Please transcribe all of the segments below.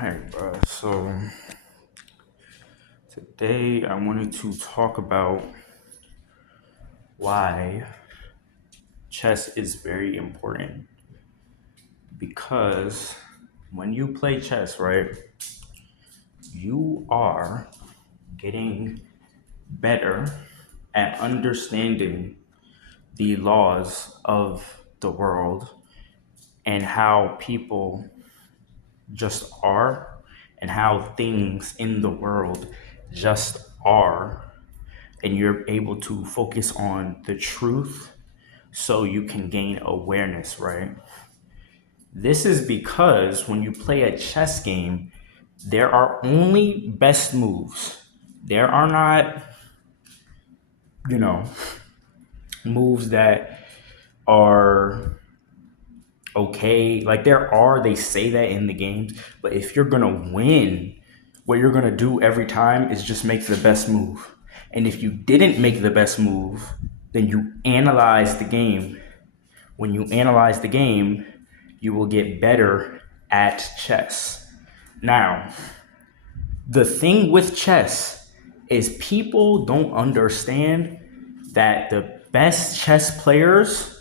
Alright, bro. So today I wanted to talk about why chess is very important. Because when you play chess, right, you are getting better at understanding the laws of the world and how people just are and how things in the world just are, and you're able to focus on the truth so you can gain awareness, right? This is because when you play a chess game, there are only best moves. There are not, you know, moves that are okay. Like they say that in the games, but if you're gonna win, what you're gonna do every time is just make the best move. And if you didn't make the best move, then you analyze the game. When you analyze the game, you will get better at chess. Now, the thing with chess is people don't understand that the best chess players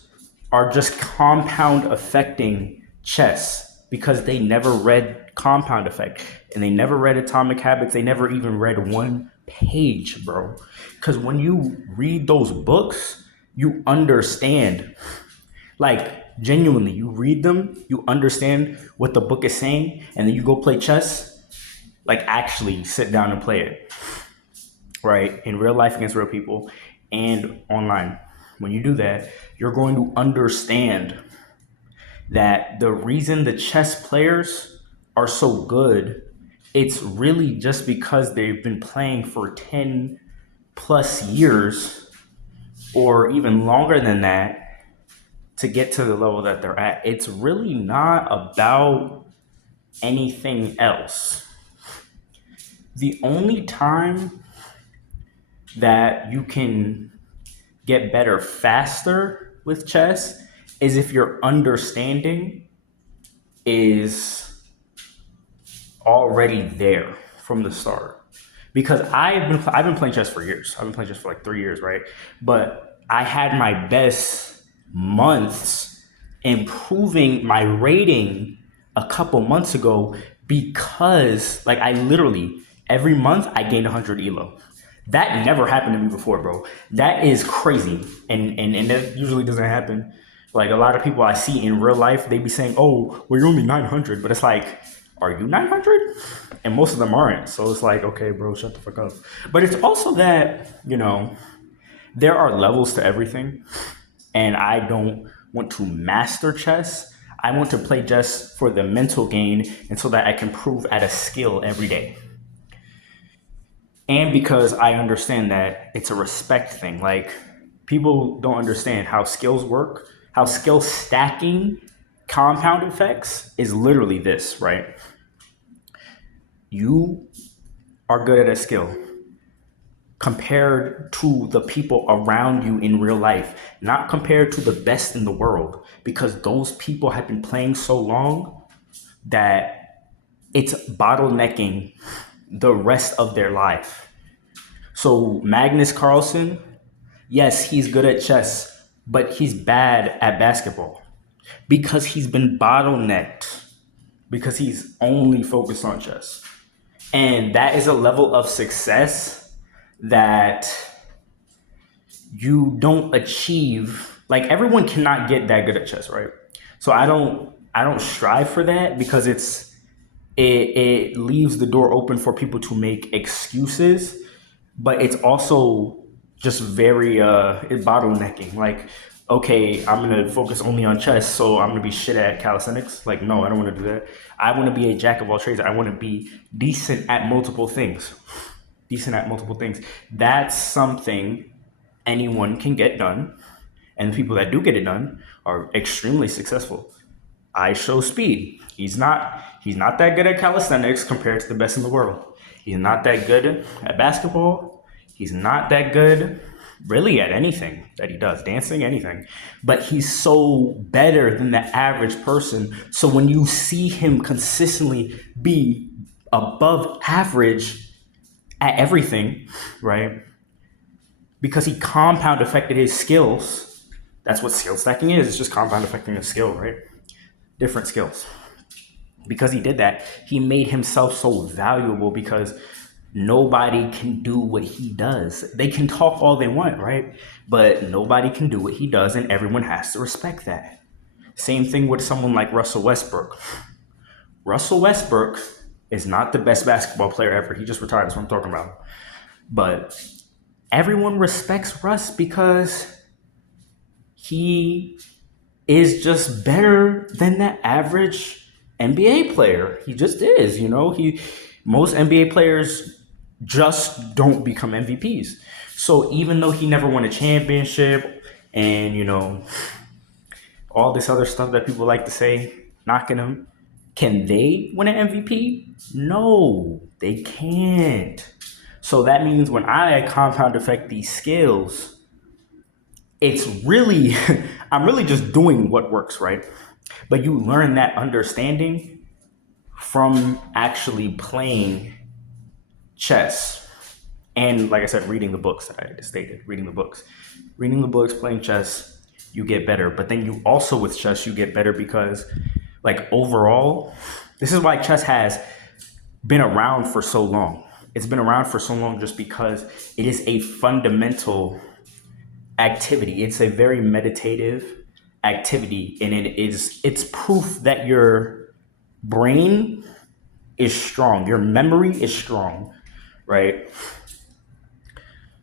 are just compound affecting chess because they never read Compound Effect and they never read Atomic Habits. They never even read one page, bro. Because when you read those books, you understand. Like, genuinely, you read them, you understand what the book is saying, and then you go play chess. Like, actually sit down and play it, right? In real life against real people and online. When you do that, you're going to understand that the reason the chess players are so good, it's really just because they've been playing for 10 plus years or even longer than that to get to the level that they're at. It's really not about anything else. The only time that you can get better faster with chess is if your understanding is already there from the start. Because I've been playing chess for years. I've been playing chess for like 3 years, right? But I had my best months improving my rating a couple months ago because like I literally every month I gained 100 elo. That never happened to me before, bro. That is crazy. And that usually doesn't happen. Like a lot of people I see in real life, they be saying, "Oh, well, you're only 900," but it's like, are you 900? And most of them aren't. So it's like, okay, bro, shut the fuck up. But it's also that, there are levels to everything. And I don't want to master chess. I want to play chess for the mental gain and so that I can prove at a skill every day. And because I understand that it's a respect thing. Like, people don't understand how skills work, how skill stacking compound effects is literally this, right? You are good at a skill compared to the people around you in real life, not compared to the best in the world, because those people have been playing so long that it's bottlenecking the rest of their life. So Magnus Carlsen, yes, he's good at chess, but he's bad at basketball because he's been bottlenecked because he's only focused on chess. And that is a level of success that you don't achieve. Like, everyone cannot get that good at chess, right? So I don't strive for that because it leaves the door open for people to make excuses, but it's also just very it's bottlenecking. Like, okay, I'm gonna focus only on chess, so I'm gonna be shit at calisthenics. Like, no, I don't want to do that. I want to be a jack of all trades. I want to be decent at multiple things. Decent at multiple things. That's something anyone can get done, and the people that do get it done are extremely successful. I show speed. He's not that good at calisthenics compared to the best in the world. He's not that good at basketball. He's not that good. really at anything that he does, dancing, anything. But he's so better than the average person. So when you see him consistently be above average at everything, right? Because he compound affected his skills. That's what skill stacking is. It's just compound affecting a skill, right? Different skills. Because he did that, he made himself so valuable because nobody can do what he does. They can talk all they want, right? But nobody can do what he does, and everyone has to respect that. Same thing with someone like Russell Westbrook. Russell Westbrook is not the best basketball player ever. He just retired, that's what I'm talking about. But everyone respects Russ because he is just better than the average NBA player. He just is, most NBA players just don't become MVPs. So even though he never won a championship and, all this other stuff that people like to say, knocking him, can they win an MVP? No, they can't. So that means when I compound affect these skills, it's really, I'm really just doing what works, right? But you learn that understanding from actually playing chess. And like I said, reading the books that I stated, reading the books, playing chess, you get better. But then you also with chess, you get better because like overall, this is why chess has been around for so long. It's been around for so long just because it is a fundamental activity. It's a very meditative activity, and it's proof that your brain is strong, your memory is strong, right?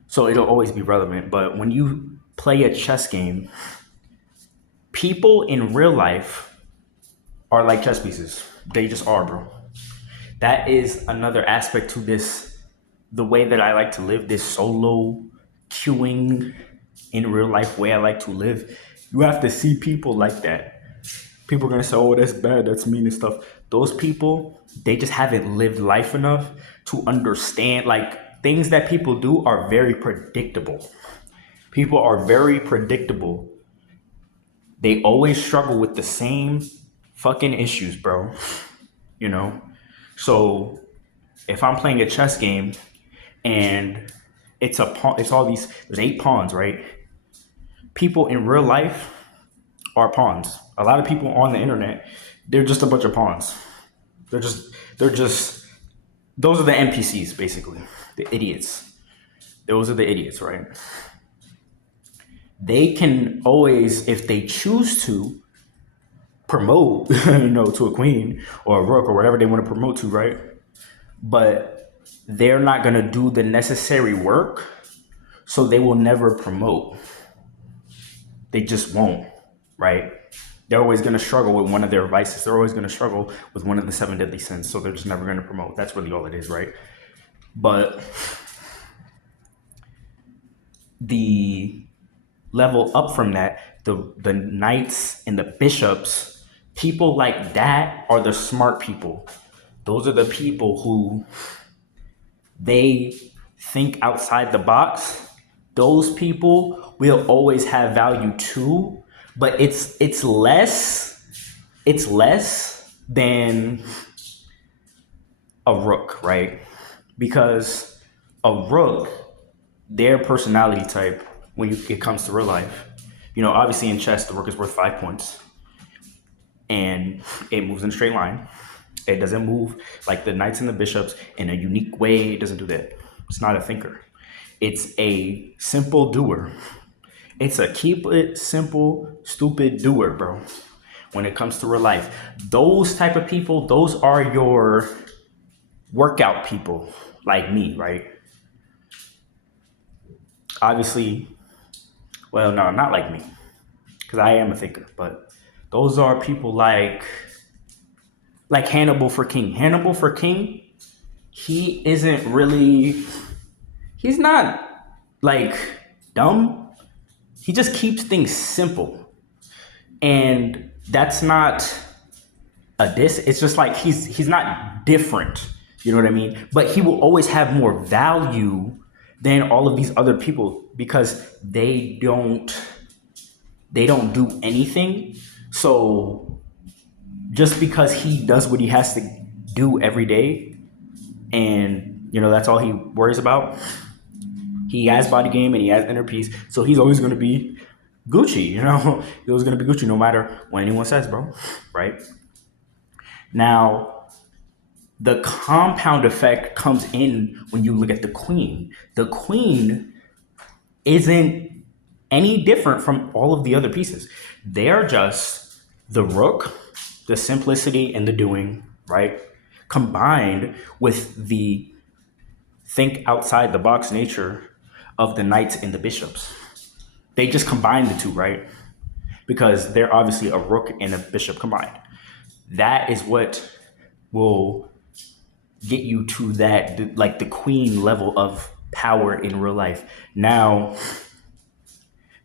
So it'll always be relevant. But when you play a chess game, people in real life are like chess pieces. They just are, bro. That is another aspect to this, the way that I like to live, this solo queuing in real life way I like to live. You have to see people like that. People are going to say, oh, that's bad, that's mean and stuff. Those people, they just haven't lived life enough to understand, like, things that people do are very predictable. People are very predictable. They always struggle with the same fucking issues, bro. So if I'm playing a chess game and it's all these, there's 8 pawns, right? People in real life are pawns. A lot of people on the internet, they're just a bunch of pawns. They're just, those are the NPCs, basically. The idiots. Those are the idiots, right? They can always, if they choose to, promote, to a queen or a rook or whatever they want to promote to, right? But they're not going to do the necessary work, so they will never promote. They just won't, right? They're always going to struggle with one of their vices. They're always going to struggle with one of the 7 deadly sins, so they're just never going to promote. That's really all it is, right? But the level up from that, the knights and the bishops, people like that are the smart people. Those are the people who they think outside the box. Those people will always have value too, but it's less than a rook, right? Because a rook, their personality type, when it comes to real life, obviously in chess, the rook is worth 5 points. And it moves in a straight line. It doesn't move like the knights and the bishops in a unique way. It doesn't do that. It's not a thinker. It's a simple doer. It's a keep it simple, stupid doer, bro. When it comes to real life, those type of people, those are your workout people like me, right? Obviously, well, no, not like me, because I am a thinker, but those are people like Hannibal for King. Hannibal for King, he's not like dumb. He just keeps things simple. And that's not a diss. It's just like he's not different. You know what I mean? But he will always have more value than all of these other people because they don't do anything. So just because he does what he has to do every day, and that's all he worries about, he has body game and he has inner peace, so he's always going to be Gucci. He's always going to be Gucci no matter what anyone says, bro. Right now, the compound effect comes in when you look at the queen. The queen isn't any different from all of the other pieces. They're just the rook, the simplicity and the doing, right? Combined with the think outside the box nature of the knights and the bishops. They just combine the two, right? Because they're obviously a rook and a bishop combined. That is what will get you to that, like the queen level of power in real life. Now,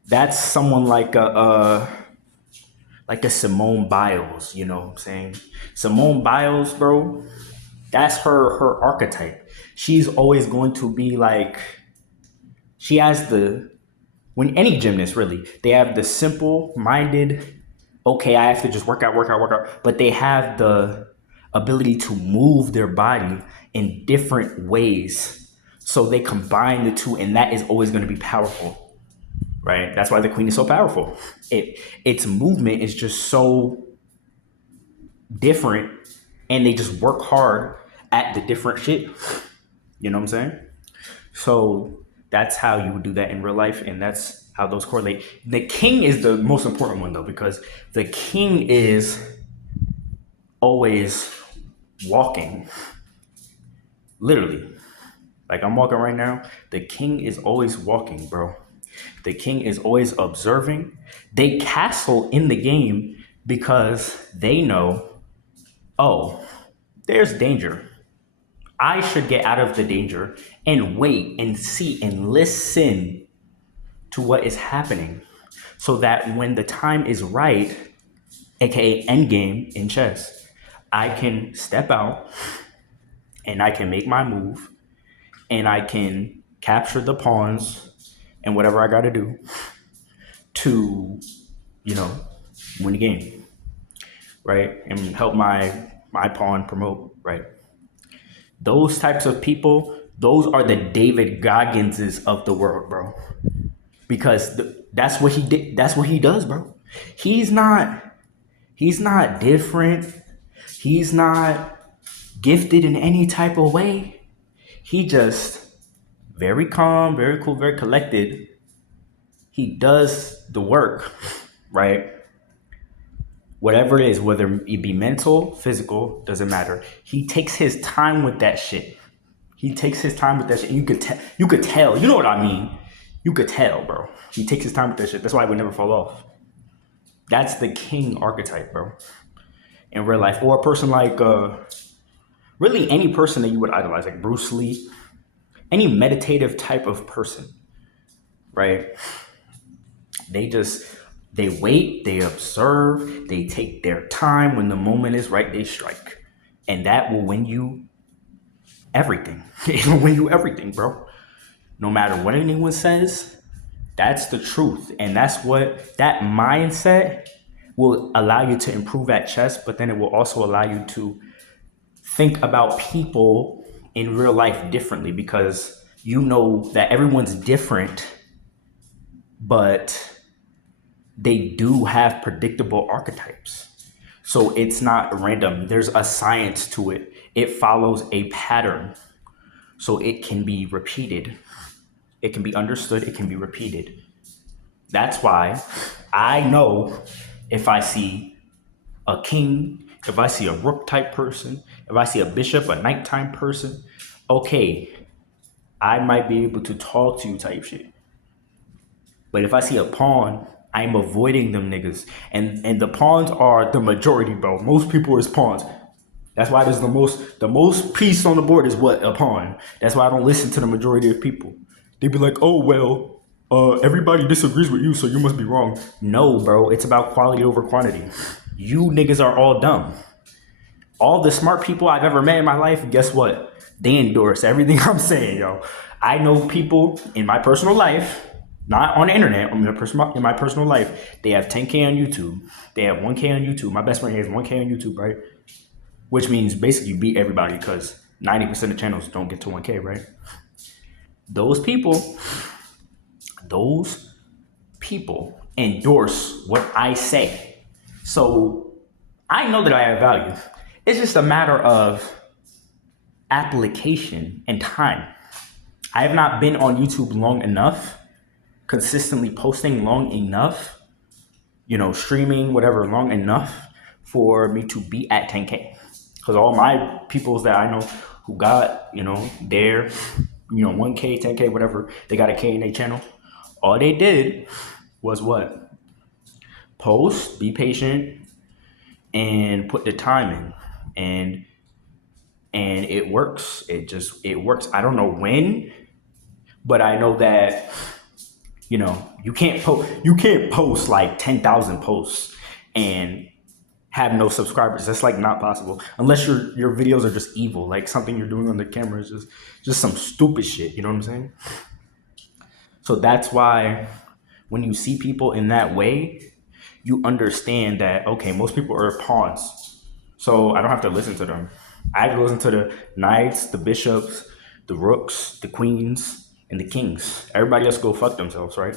that's someone like a Simone Biles, you know what I'm saying? Simone Biles, bro, that's her archetype. She's always going to be like, she has when any gymnast really, they have the simple minded, okay, I have to just work out, but they have the ability to move their body in different ways. So they combine the two, and that is always going to be powerful, right? That's why the queen is so powerful. Its movement is just so different, and they just work hard at the different shit. You know what I'm saying? So that's how you would do that in real life, and that's how those correlate. The king is the most important one, though, because the king is always walking. Literally. Like I'm walking right now. The king is always walking, bro. The king is always observing. They castle in the game because they know, oh, there's danger. I should get out of the danger and wait and see and listen to what is happening so that when the time is right, aka endgame in chess, I can step out and I can make my move and I can capture the pawns and whatever I got to do to, win the game, right? And help my pawn promote, right? Those types of people, those are the David Gogginses of the world, bro. Because that's what he did. That's what he does, bro. He's not different. He's not gifted in any type of way. He just very calm, very cool, very collected. He does the work, right? Whatever it is, whether it be mental, physical, doesn't matter. He takes his time with that shit. You could tell. You know what I mean? You could tell, bro. He takes his time with that shit. That's why I would never fall off. That's the king archetype, bro. In real life. Or a person like, really any person that you would idolize, like Bruce Lee. Any meditative type of person, right? They wait, they observe, they take their time. When the moment is right, they strike. And that will win you everything. It will win you everything, bro. No matter what anyone says, that's the truth. And that's what that mindset will allow you to improve at chess, but then it will also allow you to think about people in real life differently because you know that everyone's different, but they do have predictable archetypes. So it's not random. There's a science to it. It follows a pattern. So it can be repeated. It can be understood. It can be repeated. That's why I know if I see a king, if I see a rook type person, if I see a bishop, a knight type person, okay, I might be able to talk to you type shit. But if I see a pawn, I'm avoiding them niggas. And the pawns are the majority, bro. Most people is pawns. That's why there's the most piece on the board is what? A pawn. That's why I don't listen to the majority of people. They be like, oh, well, everybody disagrees with you, so you must be wrong. No, bro. It's about quality over quantity. You niggas are all dumb. All the smart people I've ever met in my life, guess what? They endorse everything I'm saying, yo. I know people in my personal life, not on the internet, in my personal life, they have 10K on YouTube. They have 1K on YouTube. My best friend has 1K on YouTube, right? Which means basically you beat everybody because 90% of channels don't get to 1K, right? Those people, those people endorse what I say. So I know that I have value. It's just a matter of application and time. I have not been on YouTube long enough, consistently posting long enough, streaming, whatever, long enough for me to be at 10K. Because all my peoples that I know who got, their, 1K, 10K, whatever, they got a K in their channel. All they did was what? Post, be patient, and put the time in. And it works. It works. I don't know when, but I know that you can't post like 10,000 posts and have no subscribers. That's like not possible unless your videos are just evil, like something you're doing on the camera is just some stupid shit. You know what I'm saying? So that's why when you see people in that way, you understand that okay, most people are pawns. So I don't have to listen to them. I have to listen to the knights, the bishops, the rooks, the queens, and the kings. Everybody else go fuck themselves, right?